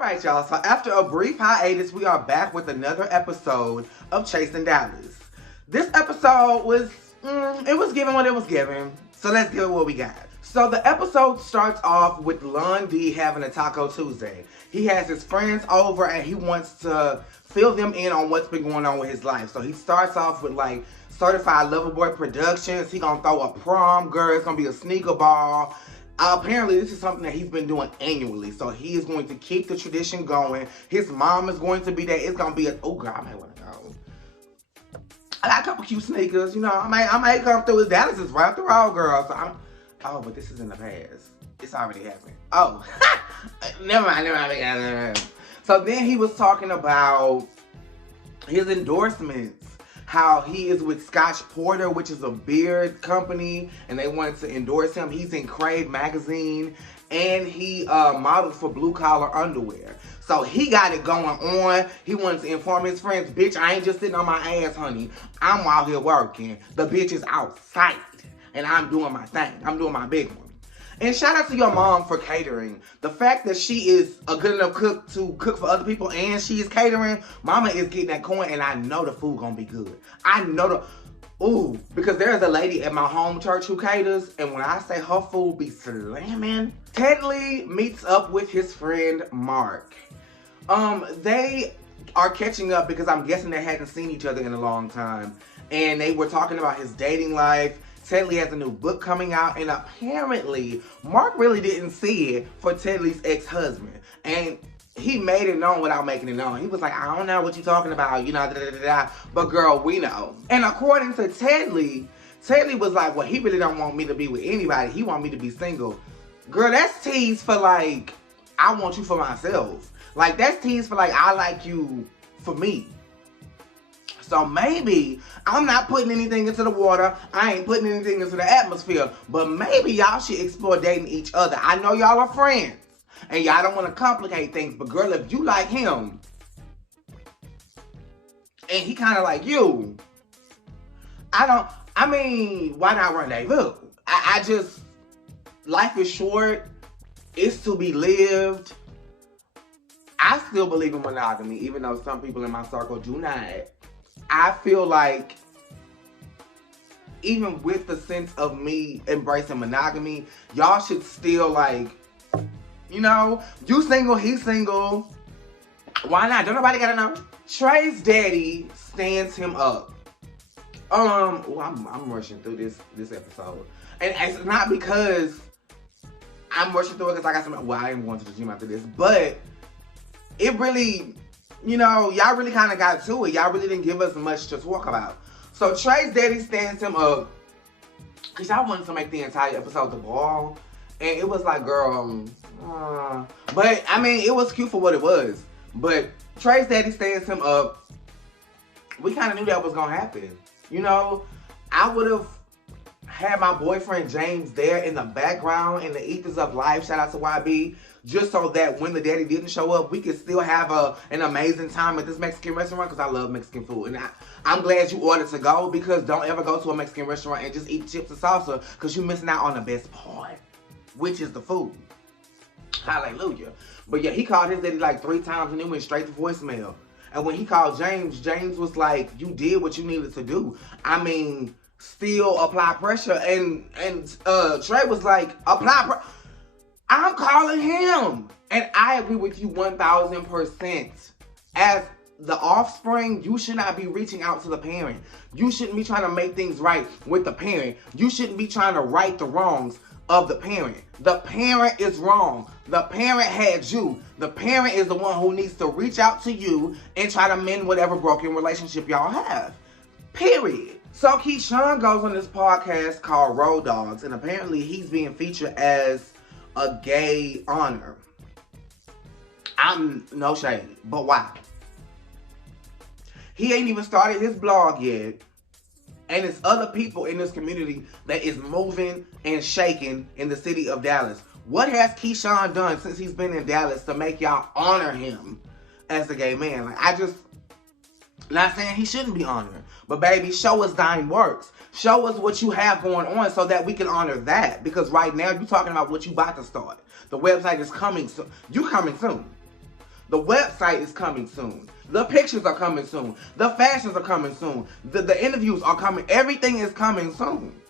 Alright, y'all, so after a brief hiatus, we are back with another episode of Chasing Dallas. This episode was, it was given what it was given, so let's give it what we got. So the episode starts off with Lon D having a Taco Tuesday. He has his friends over and he wants to fill them in on what's been going on with his life. So he starts off with like Certified Lover Boy Productions. He gonna throw a prom girl, it's gonna be a sneaker ball. Apparently, this is something that he's been doing annually. So he is going to keep the tradition going. His mom is going to be there. It's going to be a... Oh, God, I might want to go. I got a couple cute sneakers. You know, I might come through. Dallas is right up the road, girl. So oh, but this is in the past. It's already happened. Oh. Never mind. So then he was talking about his endorsements. How he is with Scotch Porter, which is a beard company, and they wanted to endorse him. He's in Crave magazine, and he models for Blue Collar Underwear. So he got it going on. He wanted to inform his friends, bitch, I ain't just sitting on my ass, honey. I'm out here working. The bitch is outside, and I'm doing my thing. I'm doing my big one. And shout out to your mom for catering. The fact that she is a good enough cook to cook for other people and she is catering, mama is getting that coin and I know the food gonna be good. I know because there's a lady at my home church who caters and when I say her food be slamming, Ted Lee meets up with his friend Mark. They are catching up because I'm guessing they hadn't seen each other in a long time. And they were talking about his dating life. Ted Lee has a new book coming out, and apparently, Mark really didn't see it for Ted Lee's ex-husband. And he made it known without making it known. He was like, I don't know what you're talking about, you know, but girl, we know. And according to Ted Lee was like, well, he really don't want me to be with anybody. He want me to be single. Girl, that's tease for like, I want you for myself. Like, that's tease for like, I like you for me. So maybe I'm not putting anything into the water. I ain't putting anything into the atmosphere. But maybe y'all should explore dating each other. I know y'all are friends. And y'all don't want to complicate things. But girl, if you like him. And he kind of like you. Why not rendezvous? I just, life is short. It's to be lived. I still believe in monogamy. Even though some people in my circle do not. I feel like even with the sense of me embracing monogamy, y'all should still like, you know, you single, he's single. Why not? Don't nobody gotta know. Trey's daddy stands him up. I'm rushing through this episode. And it's not because I'm rushing through it because I got some, well, I am going to the gym after this, but it really, you know, y'all really kind of got to it. Y'all really didn't give us much to talk about. So Trey's daddy stands him up. Because y'all wanted to make the entire episode the ball. And it was like, girl, but I mean, it was cute for what it was. But Trey's daddy stands him up. We kind of knew that was going to happen. You know, I would have had my boyfriend James there in the background in the ethers of life. Shout out to YB. Just so that when the daddy didn't show up, we could still have an amazing time at this Mexican restaurant because I love Mexican food. And I'm glad you ordered to go because don't ever go to a Mexican restaurant and just eat chips and salsa because you're missing out on the best part, which is the food. Hallelujah. But yeah, he called his daddy like 3 times and it went straight to voicemail. And when he called James, James was like, you did what you needed to do. I mean, still apply pressure. And Trey was like, apply pressure. I'm calling him. And I agree with you 1000%. As the offspring, you should not be reaching out to the parent. You shouldn't be trying to make things right with the parent. You shouldn't be trying to right the wrongs of the parent. The parent is wrong. The parent had you. The parent is the one who needs to reach out to you and try to mend whatever broken relationship y'all have. Period. So Keyshawn goes on this podcast called Road Dogs, and apparently he's being featured as a gay honor. I'm no shade, but why? He ain't even started his blog yet, and it's other people in this community that is moving and shaking in the city of Dallas. What has Keyshawn done since he's been in Dallas to make y'all honor him as a gay man? Like, not saying he shouldn't be honored, but baby, show us thine works. Show us what you have going on so that we can honor that. Because right now, you're talking about what you about to start. The website is coming soon. You coming soon. The website is coming soon. The pictures are coming soon. The fashions are coming soon. The interviews are coming. Everything is coming soon.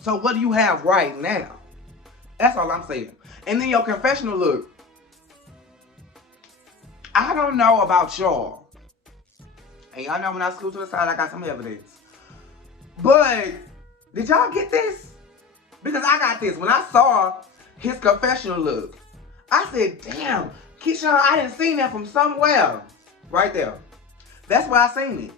So what do you have right now? That's all I'm saying. And then your confessional look. I don't know about y'all. And y'all know when I scoot to the side, I got some evidence. But did y'all get this? Because I got this. When I saw his confessional look, I said, damn, Keyshawn, I didn't see that from somewhere. Right there. That's where I seen it.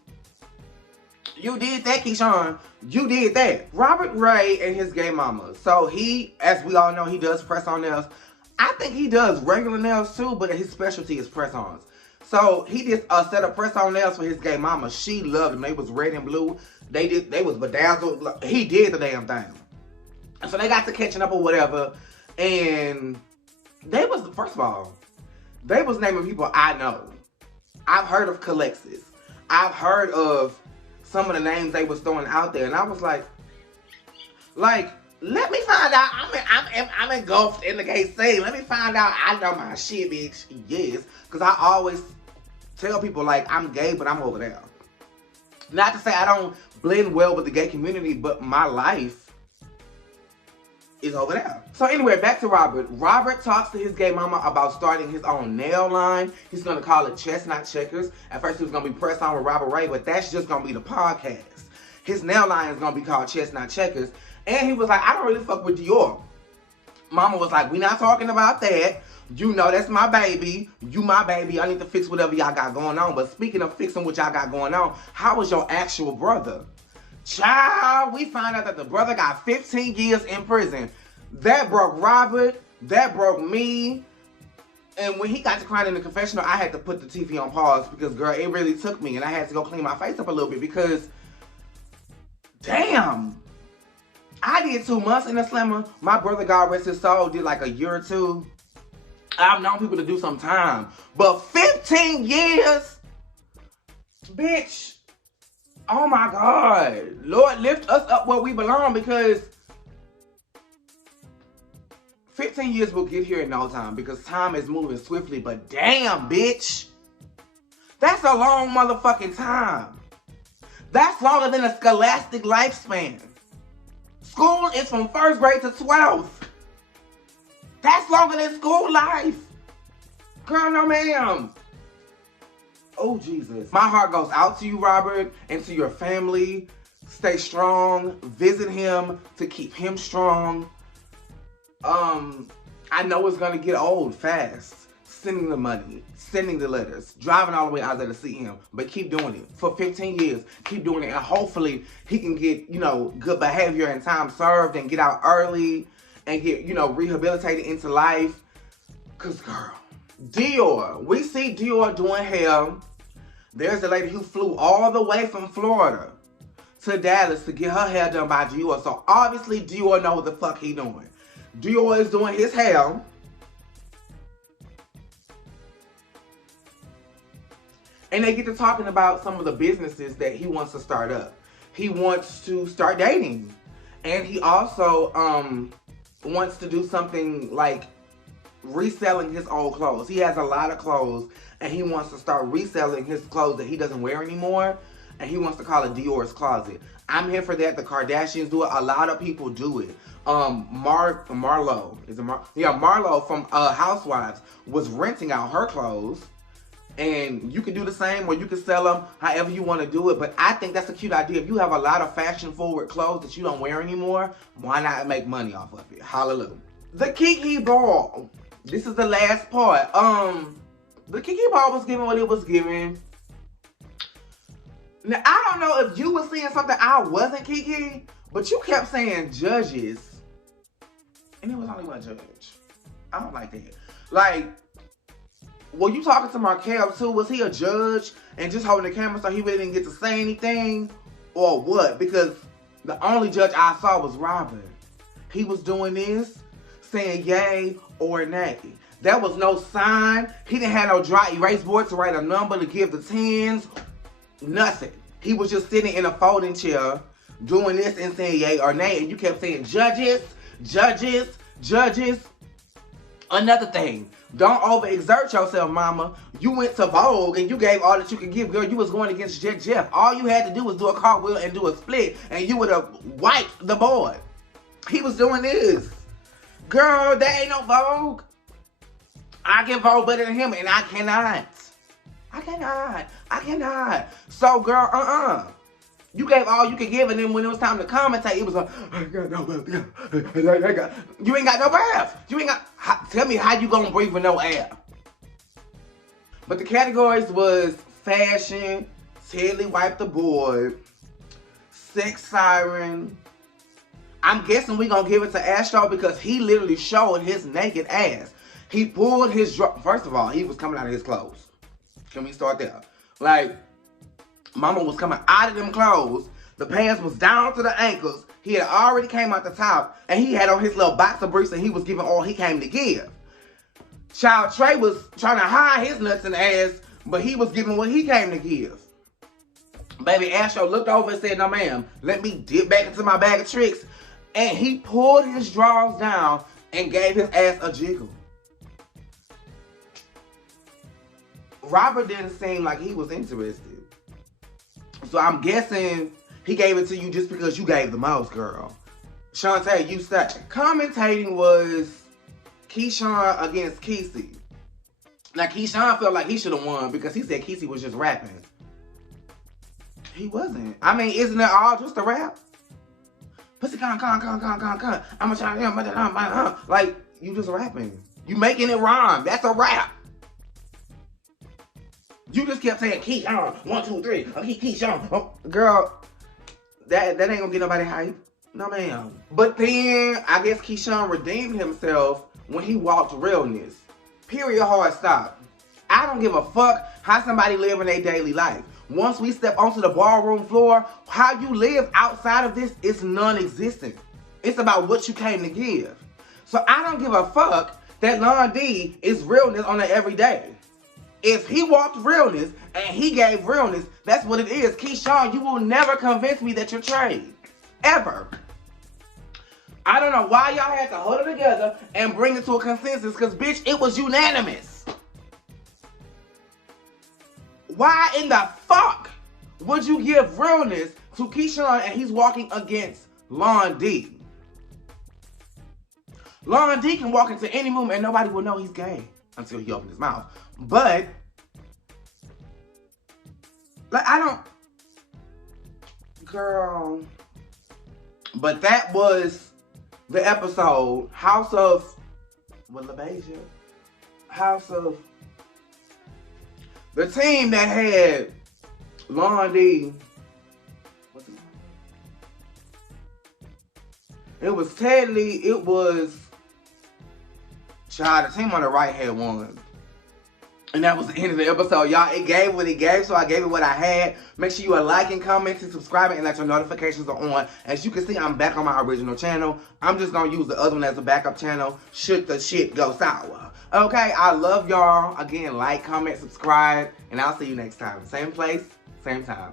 You did that, Keyshawn. You did that. Robert Ray and his gay mama. So he, as we all know, he does press-on nails. I think he does regular nails too, but his specialty is press-ons. So he did a set of press-on nails for his gay mama. She loved them. They was red and blue. They was bedazzled. He did the damn thing. So they got to catching up or whatever. And they was, first of all, they was naming people I know. I've heard of Calexis. I've heard of some of the names they was throwing out there. And I was like, let me find out. I'm engulfed in the gay scene. Let me find out I know my shit, bitch. Yes. Because I always tell people, like, I'm gay, but I'm over there. Not to say I don't blend well with the gay community, but my life is over there. So anyway, back to Robert. Robert talks to his gay mama about starting his own nail line. He's going to call it Chestnut Checkers. At first he was going to be pressed on with Robert Ray, but that's just going to be the podcast. His nail line is going to be called Chestnut Checkers. And he was like, I don't really fuck with Dior. Mama was like, we not talking about that. You know that's my baby. You my baby. I need to fix whatever y'all got going on. But speaking of fixing what y'all got going on, how was your actual brother? Child, we found out that the brother got 15 years in prison. That broke Robert. That broke me. And when he got to crying in the confessional, I had to put the TV on pause because, girl, it really took me. And I had to go clean my face up a little bit because, damn. I did 2 months in the slammer. My brother, God rest his soul, did like a year or two. I've known people to do some time. But 15 years? Bitch. Oh my God. Lord, lift us up where we belong because 15 years will get here in no time because time is moving swiftly. But damn, bitch. That's a long motherfucking time. That's longer than a scholastic lifespan. School is from 1st grade to 12th. That's longer than school life. Girl, no ma'am. Oh, Jesus. My heart goes out to you, Robert, and to your family. Stay strong. Visit him to keep him strong. I know it's going to get old fast. Sending the money, sending the letters, driving all the way out there to see him. But keep doing it. For 15 years, keep doing it. And hopefully he can get, good behavior and time served and get out early and get, rehabilitated into life. Because, girl, Dior. We see Dior doing hair. There's a lady who flew all the way from Florida to Dallas to get her hair done by Dior. So, obviously, Dior know what the fuck he doing. Dior is doing his hair. And they get to talking about some of the businesses that he wants to start up. He wants to start dating. And he also wants to do something like reselling his old clothes. He has a lot of clothes and he wants to start reselling his clothes that he doesn't wear anymore. And he wants to call it Dior's Closet. I'm here for that. The Kardashians do it. A lot of people do it. Marlo. Marlo from Housewives was renting out her clothes. And you can do the same or you can sell them however you want to do it. But I think that's a cute idea. If you have a lot of fashion forward clothes that you don't wear anymore, why not make money off of it? Hallelujah. The Kiki Ball. This is the last part. The Kiki Ball was giving what it was giving. Now, I don't know if you were seeing something I wasn't, Kiki, but you kept saying judges. And it was only one judge. I don't like that. Like, were you talking to Markel too? Was he a judge and just holding the camera so he really didn't get to say anything? Or what? Because the only judge I saw was Robert. He was doing this, saying yay or nay. There was no sign. He didn't have no dry erase board to write a number to give the tens. Nothing. He was just sitting in a folding chair doing this and saying yay or nay. And you kept saying judges, judges, judges. Another thing. Don't overexert yourself, mama. You went to Vogue and you gave all that you could give, girl. You was going against Jeff. All you had to do was do a cartwheel and do a split, and you would have wiped the board. He was doing this. Girl, that ain't no Vogue. I can Vogue better than him, and I cannot. I cannot. So, girl, you gave all you could give, and then when it was time to commentate, it was like, I got no breath. You ain't got no breath. You ain't got, tell me how you gonna breathe with no air. But the categories was fashion, Teddy wiped the board, sex siren. I'm guessing we gonna give it to Astro because he literally showed his naked ass. He pulled his, first of all, he was coming out of his clothes. Can we start there? Like, mama was coming out of them clothes. The pants was down to the ankles. He had already came out the top, and he had on his little boxer briefs, and he was giving all he came to give. Child, Trey was trying to hide his nuts and ass, but he was giving what he came to give. Baby Astro looked over and said, no ma'am, let me dip back into my bag of tricks. And he pulled his drawers down and gave his ass a jiggle. Robert didn't seem like he was interested. So I'm guessing he gave it to you just because you gave the most, girl. Shantae, you said. Commentating was Keyshawn against Keekee. Now, Keyshawn felt like he should have won because he said Keekee was just rapping. He wasn't. I mean, isn't it all just a rap? Pussy con. I'ma try him. Like, you just rapping. You making it rhyme. That's a rap. You just kept saying Keyshawn, 1, 2, 3, Keyshawn. Oh, girl, that ain't gonna get nobody hype. No ma'am. But then I guess Keyshawn redeemed himself when he walked realness. Period, hard stop. I don't give a fuck how somebody live in their daily life. Once we step onto the ballroom floor, how you live outside of this is non-existent. It's about what you came to give. So I don't give a fuck that Lon D is realness on an everyday. If he walked realness and he gave realness, that's what it is. Keyshawn, you will never convince me that you're Trey. Ever. I don't know why y'all had to hold it together and bring it to a consensus, because, bitch, it was unanimous. Why in the fuck would you give realness to Keyshawn and he's walking against Lon D? Lon D can walk into any room and nobody will know he's gay until he opens his mouth. But, like, I don't, girl. But that was the episode, House of, what, LaBeija? House of, the team that had Lon D, what's his name? It was Teddy, it was, child, the team on the right had won. And that was the end of the episode, y'all. It gave what it gave, so I gave it what I had. Make sure you are liking, commenting, subscribing, and that your notifications are on. As you can see, I'm back on my original channel. I'm just going to use the other one as a backup channel should the shit go sour. Okay, I love y'all. Again, like, comment, subscribe, and I'll see you next time. Same place, same time.